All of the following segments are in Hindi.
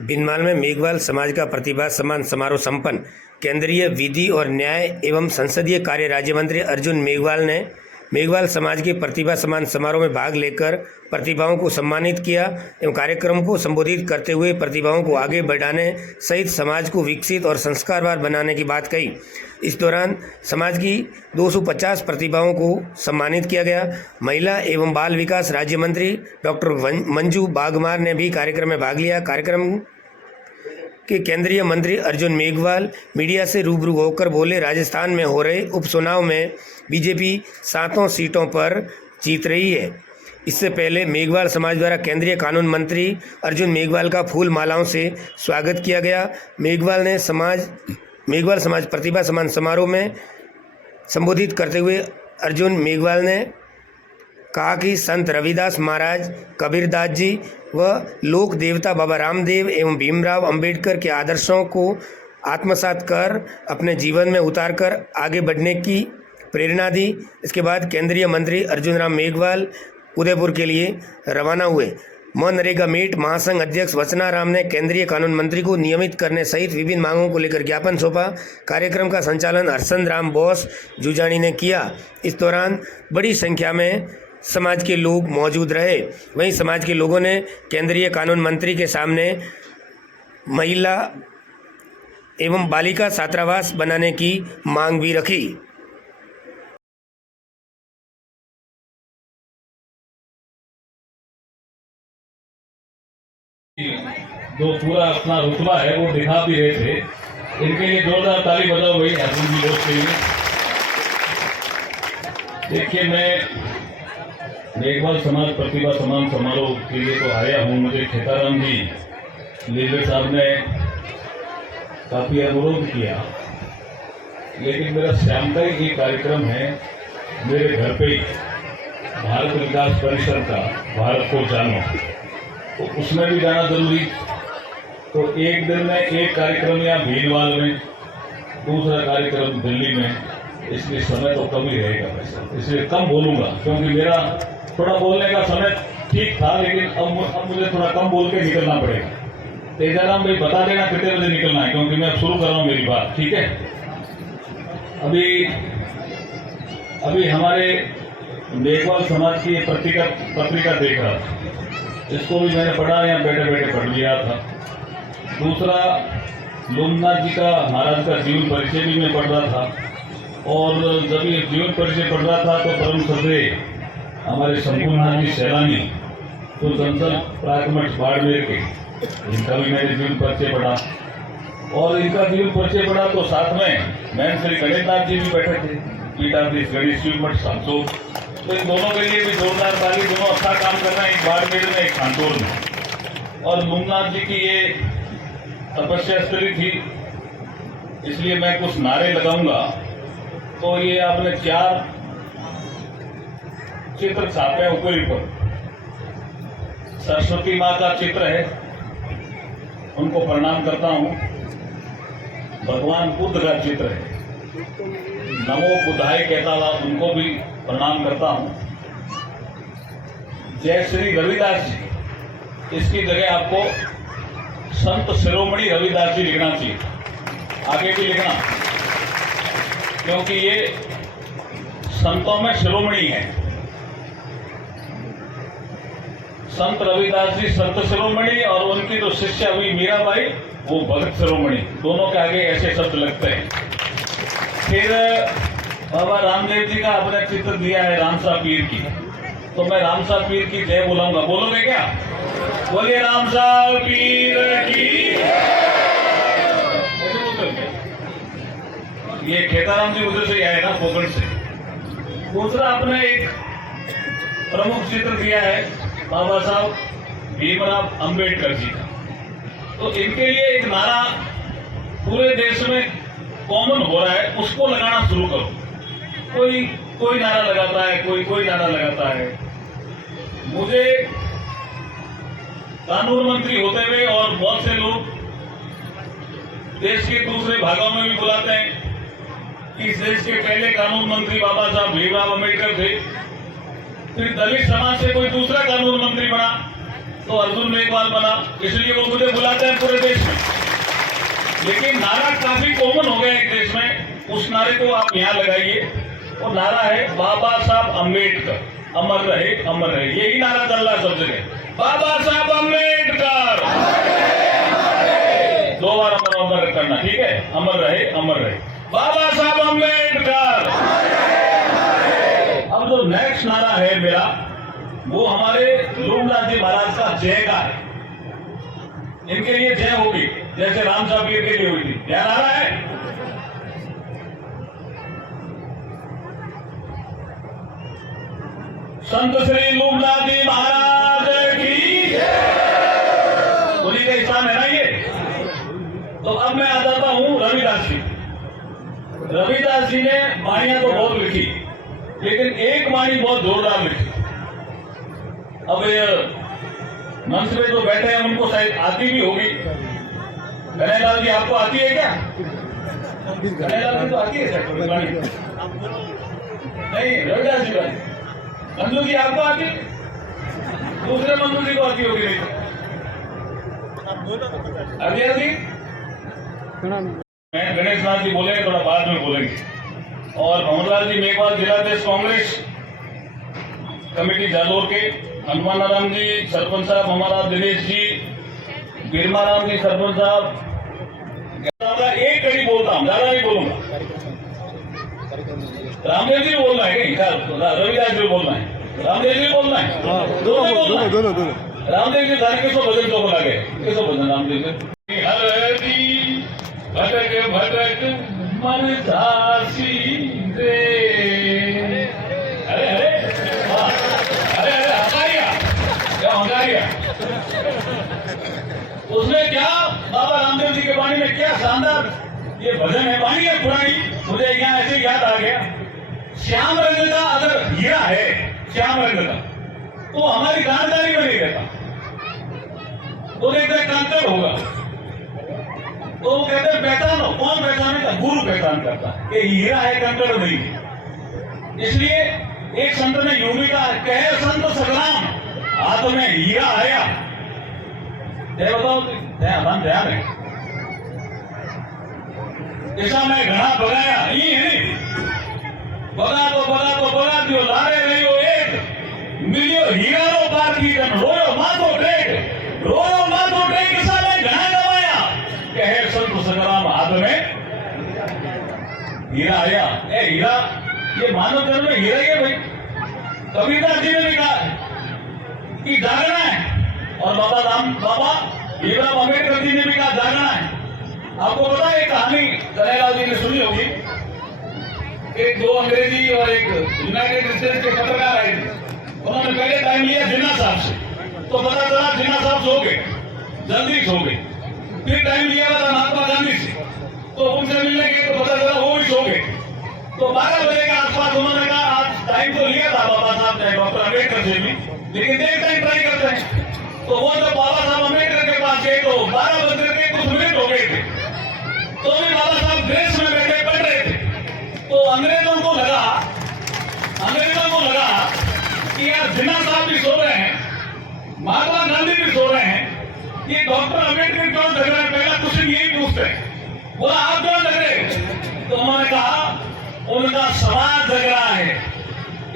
बिनमाल में मेघवाल समाज का प्रतिभा सम्मान समारोह संपन्न। केंद्रीय विधि और न्याय एवं संसदीय कार्य राज्य मंत्री अर्जुन मेघवाल ने मेघवाल समाज के प्रतिभा सम्मान समारोह में भाग लेकर प्रतिभाओं को सम्मानित किया एवं कार्यक्रम को संबोधित करते हुए प्रतिभाओं को आगे बढ़ाने सहित समाज को विकसित और संस्कारवान बनाने की बात कही। इस दौरान समाज की 250 प्रतिभाओं को सम्मानित किया गया। महिला एवं बाल विकास राज्य मंत्री डॉक्टर मंजू बागमार ने भी कार्यक्रम में भाग लिया। कार्यक्रम के केंद्रीय मंत्री अर्जुन मेघवाल मीडिया से रूबरू होकर बोले, राजस्थान में हो रहे उपचुनाव में बीजेपी 7 सीटों पर जीत रही है। इससे पहले मेघवाल समाज द्वारा केंद्रीय कानून मंत्री अर्जुन मेघवाल का फूल मालाओं से स्वागत किया गया। मेघवाल समाज प्रतिभा सम्मान समारोह में संबोधित करते हुए अर्जुन मेघवाल ने कहा कि संत रविदास महाराज, कबीरदास जी व लोक देवता बाबा रामदेव एवं भीमराव अंबेडकर के आदर्शों को आत्मसात कर अपने जीवन में उतारकर आगे बढ़ने की प्रेरणा दी। इसके बाद केंद्रीय मंत्री अर्जुन राम मेघवाल उदयपुर के लिए रवाना हुए। मनरेगा मीट महासंघ अध्यक्ष वचना राम ने केंद्रीय कानून मंत्री को नियमित करने सहित विभिन्न मांगों को लेकर ज्ञापन सौंपा। कार्यक्रम का संचालन हरचंद राम बोस जुजानी ने किया। इस दौरान बड़ी संख्या में समाज के लोग मौजूद रहे। वहीं समाज के लोगों ने केंद्रीय कानून मंत्री के सामने महिला एवं बालिका छात्रावास बनाने की मांग भी रखी। जो पूरा अपना रुतबा है वो दिखा भी रहे थे। इनके लिए जोरदार ताली बजाओ भाई अर्जुन जी दोस्त के लिए। देखिए, मैं मेघवाल समाज प्रतिभा सम्मान समारोह के लिए तो आया हूँ। मुझे खेताराम जी लीडर साहब ने काफ़ी अनुरोध किया, लेकिन मेरा शाम का ही कार्यक्रम है मेरे घर पे ही, भारत विकास परिषद का भारत को जानो, तो उसमें भी जाना जरूरी। तो एक दिन में एक कार्यक्रम या भीलवाल में, दूसरा कार्यक्रम दिल्ली में, इसलिए समय तो कम ही रहेगा वैसे, इसलिए कम बोलूँगा क्योंकि मेरा थोड़ा बोलने का समय ठीक था, लेकिन अब मुझे थोड़ा कम बोल के निकलना पड़ेगा। तेजाराम भाई बता देना कितने बजे निकलना है, क्योंकि मैं शुरू कर रहा हूँ मेरी बात, ठीक है। अभी हमारे मेघवाल समाज की पत्रिका देख रहा था, इसको भी मैंने पढ़ा, यहाँ बैठे बैठे पढ़ लिया था। दूसरा, लोमनाथ जी का महाराज का जीवन परिचय भी मैं पढ़ रहा था, और जब ये जीवन परिचय पढ़ रहा था तो परम श्रद्धेय हमारे संपूर्णनाथ जी सैलानी तो जनसल प्राकमठ बाड़मेर के, इनका भी मैंने जीवन परिचय पढ़ा, और इनका जीवन परिचय पढ़ा तो साथ में मैन श्री गणेशनाथ जी भी बैठे थे, पीठाधीश गणेश शिव मठ सांसोर। तो इन दोनों के लिए भी जोरदार ताली। दोनों अच्छा काम कर रहे हैं, एक बाड़मेर में एक सांसोर में। और लोमनाथ जी की ये तपस्या स्थली थी, इसलिए मैं कुछ नारे लगाऊंगा। तो ये आपने 4 चित्र छापे ऊपरी पर। सरस्वती माँ का चित्र है, उनको प्रणाम करता हूँ। भगवान बुद्ध का चित्र है, नमो बुद्धाय कहता हुआ उनको भी प्रणाम करता हूँ। जय श्री रविदास जी, इसकी जगह आपको संत शिरोमणि रविदास जी लिखना चाहिए, आगे भी लिखना, क्योंकि ये संतों में शिरोमणि है। संत रविदास जी संत शिरोमणि, और उनकी जो शिष्य हुई मीराबाई वो भगत शिरोमणि, दोनों के आगे ऐसे शब्द लगते हैं। फिर बाबा रामदेव जी का अपने चित्र दिया है रामसा पीर की, तो मैं रामसा पीर की जय बुलाऊंगा। बोलोगे क्या? बोलिए रामसा पीर की। ये खेताराम जी उधर से आए ना, कोकण से। दूसरा, आपने एक प्रमुख चित्र दिया है बाबा साहब भीमराव अंबेडकर जी का, तो इनके लिए एक नारा पूरे देश में कॉमन हो रहा है, उसको लगाना शुरू करो। कोई नारा लगाता है, कोई नारा लगाता है। मुझे कानून मंत्री होते हुए और बहुत से लोग देश के दूसरे भागों में भी बुलाते हैं कि इस देश के पहले कानून मंत्री बाबा साहब भीमराव अंबेडकर थे। फिर दलित समाज से कोई दूसरा कानून मंत्री बना तो अर्जुन मेघवाल बना, इसलिए वो मुझे बुलाते हैं पूरे लेकिन नारा काफी कॉमन हो गया एक देश में, उस नारे को आप यहाँ लगाइए। वो नारा है बाबा साहब अम्बेडकर अमर रहे अमर रहे। यही नारा चल रहा है सब जगह, बाबा साहब अम्बेडकर। 2 बार अमर अमर करना, ठीक है, अमर रहे अमर रहे, बाबा साहब अम्बेडकर। अब जो नेक्स्ट नारा है मेरा, वो हमारे लूमदास जी महाराज का जय का है। इनके लिए जय होगी जैसे राम साहब के लिए हुई थी। क्या नारा है? संत श्री लूमदास जी महाराज की जय। उन्हीं का स्थान है ना ये। तो अब मैं आ जाता हूं रविदास जी। रविदास जी ने वाणियां तो बहुत लिखी, लेकिन एक वाणी बहुत जोरदार लिखी। अब मंच पे जो बैठे हैं उनको शायद आती भी होगी। कन्हैयालाल जी आपको आती है क्या? कन्हैयालाल जी तो आती है शायद वाणी? नहीं, रविदास जी वाणी। मंजू जी आपको आती? दूसरे मंजू जी को आती होगी नहीं? अजय जी, मैं गणेश नाथ जी बोले थोड़ा बाद में बोलेंगे। और भंवरलाल जी मेघवाल जिला अध्यक्ष कांग्रेस कमेटी जालोर के, हनुमान राम जी सरपंच साहब हमारा, दिनेश जी, बिरमा राम जी सरपंच साहब। एक कड़ी बोलता हूँ, ज्यादा नहीं बोलूंगा। रामदेव जी बोलना है कहीं? रविदास जी बोलना है? रामदेव जी बोलना है? दोनों बोलना है। रामदेव जी धारे किसको भजन तो बोला गया, किसको भजन रामदेव जी? हरदी भटक भटक मन दासी रे। अरे अरे अरे अरे हंगारिया, क्या हंगारिया? उसने क्या बाबा रामदेव जी के वाणी में क्या शानदार ये भजन है। वाणी है पुरानी, मुझे यहाँ ऐसे याद आ गया। श्याम रंग का अगर हीरा है, श्याम रंग का, तो हमारी जानकारी में नहीं रहता। वो देखते कंकड़ होगा, तो वो कहते हैं पहचानो। कौन पहचानेगा? गुरु पहचान करता है कि हीरा है, कंकड़ नहीं। इसलिए एक संत ने यूं भी कहा, कहे संत सगराम हाथ में हीरा आया। बताओ ध्यान है ऐसा मैं घना बगाया नहीं है, नहीं बगा दियो लारे रही हो एक मिलियो हीरा रो पार की जन रोयो माथो टेक ऐसा मैं घना गवाया। कहे संत सगराम हाथ में हीरा आया। ए हीरा, ये मानव जन्म में हीरा है भाई। कबीरदास जी ने भी कहा कि जागना है, और बाबा भीमराव अम्बेडकर जी ने भी कहा जागना है। आपको पता है कहानी कन्हैयालाल जी ने सुनी होगी। एक 2 अंग्रेजी और एक यूनाइटेड स्टेट्स के पत्रकार आए थे। उन्होंने पहले टाइम लिया जिन्ना साहब से, तो पता चला जिन्ना साहब सो गए, जल्दी सो गए। फिर टाइम लिया था महात्मा गांधी से, तो उनसे मिलने गए तो पता चला वो भी सो गए। तो 12 बजे के आसपास उन्होंने कहा आज टाइम तो लिया था बाबा साहब ने, डॉक्टर अम्बेडकर से भी, लेकिन देख टाइम ट्राई करते हैं। तो वो जब बाबा साहब अम्बेडकर के पास गए तो 12 बज के कुछ मिनट हो गए थे। तो भी बाबा साहब ड्रेस में बैठे पढ़ रहे थे। तो अंग्रेजों को लगा कि यार जिन्ना साहब भी सो रहे हैं, महात्मा गांधी भी सो रहे हैं, ये डॉक्टर अम्बेडकर क्यों जग रहे हैं? पहला क्वेश्चन यही पूछते हैं, बोला आप क्यों जग रहे? तो उन्होंने कहा उनका समाज जग रहा है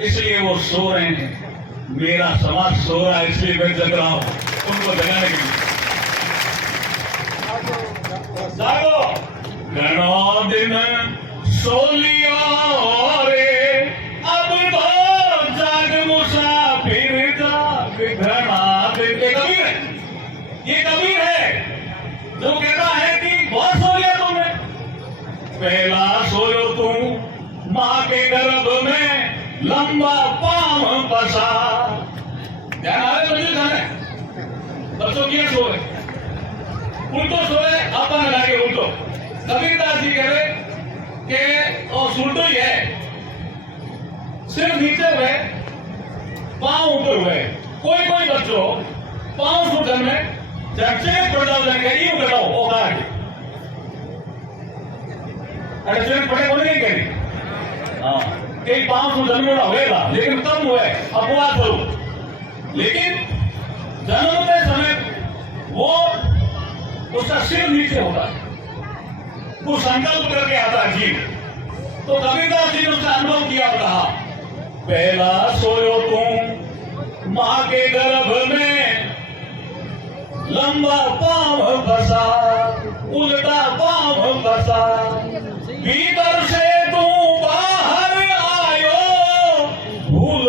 इसलिए वो सो रहे हैं, मेरा समाज सो रहा है इसलिए मैं जग रहा हूं उनको जगाने के लिए। जागो घणो दिन सो लियो रे, अब तो जाग मुसाफिर जाग घना दिन। ये कबीर है जो कहता है कि बहुत सो लिया तुमने। पहला सोयो तुम माँ के गर्भ में लंबा पांव पसा। ध्यान आ रहे बच्चे? जाने बच्चों क्यों सो रहे? उल्टो सो रहे, अपन लगे उल्टो। कबीरदास जी कह रहे कि और उल्टो ही है, सिर्फ नीचे हुए पांव ऊपर हुए। कोई बच्चों पांव सूटन में झटसे पड़ जाओ जाएंगे, यूं कराओ वो कहा अरे सिर्फ पड़े को नहीं करी। हाँ, कई 500 जन्म होगा, लेकिन कम हुए अपवाद करो। लेकिन जन्मते समय वो उसका सिर नीचे होता है, कुछ संकल्प करके आता जी, तो कबीरदास जी ने उसका अनुभव किया और कहा, पहला सोयो तुम माँ के गर्भ में, लंबा पांव बसा, उल्टा पांव बसा, भीतर से तू बाहर आयो, भूल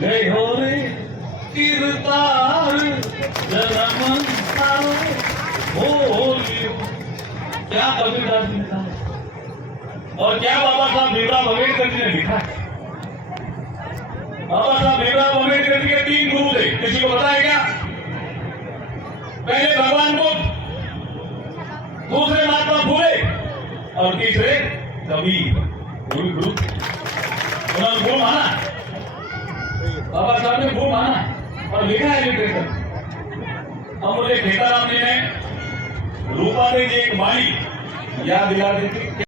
गए हो रे किरदार, जन्म क्या कबीरदास ने कहा और क्या बाबा साहब भीमराव अम्बेडकर जी ने लिखा है। बाबा साहब भीमराव अम्बेडकर जी के 3 गुरु थे, किसी को पता है क्या? पहले भगवान बुद्ध, दूसरे महात्मा फूले और तीसरे कबीर। गुरु उन्होंने गुरु माना, बाबा साहब ने गुरु माना और लिखा है लिटरेचर। अब मुझे खेताराम जी ने रूपा देवी एक वाणी याद दिला देती।